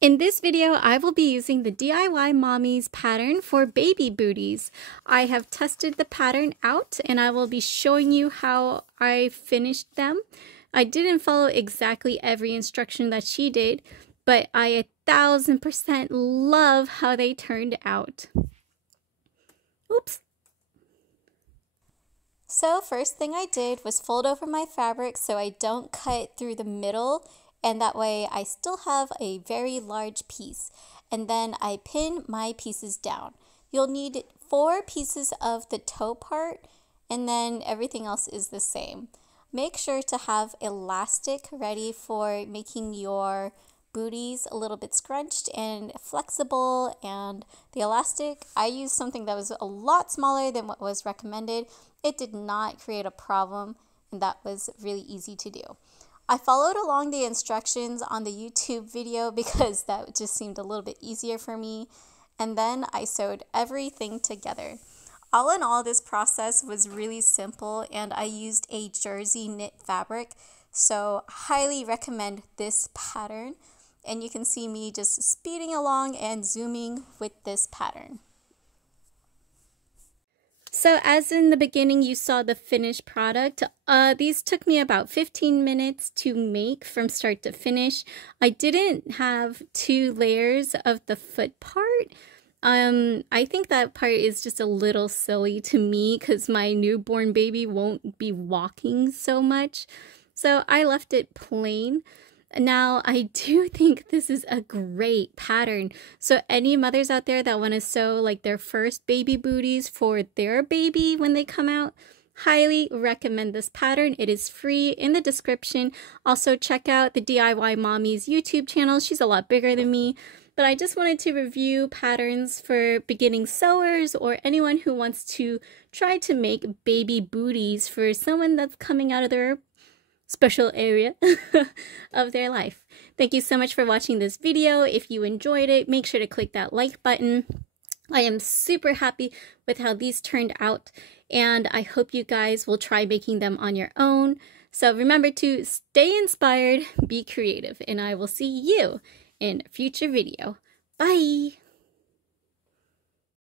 In this video, I will be using the DIY Mommies pattern for baby booties. I have tested the pattern out and I will be showing you how I finished them. I didn't follow exactly every instruction that she did, but I 1000% love how they turned out. Oops. So first thing I did was fold over my fabric so I don't cut through the middle, and that way I still have a very large piece. And then I pin my pieces down. You'll need 4 pieces of the toe part, and then everything else is the same. Make sure to have elastic ready for making your booties a little bit scrunched and flexible. And the elastic, I used something that was a lot smaller than what was recommended. It did not create a problem, and that was really easy to do. I followed along the instructions on the YouTube video because that just seemed a little bit easier for me, and then I sewed everything together. All in all, this process was really simple, and I used a jersey knit fabric, so highly recommend this pattern. And you can see me just speeding along and zooming with this pattern. So as in the beginning you saw the finished product, these took me about 15 minutes to make from start to finish. I didn't have 2 layers of the foot part. I think that part is just a little silly to me because my newborn baby won't be walking so much. So I left it plain. Now, I do think this is a great pattern. So any mothers out there that want to sew like their first baby booties for their baby when they come out, highly recommend this pattern. It is free in the description. Also check out the DIY Mommy's YouTube channel. She's a lot bigger than me. But I just wanted to review patterns for beginning sewers or anyone who wants to try to make baby booties for someone that's coming out of their special area of their life. Thank you so much for watching this video. If you enjoyed it, make sure to click that like button. I am super happy with how these turned out, and I hope you guys will try making them on your own. So remember to stay inspired, be creative, and I will see you in a future video. Bye!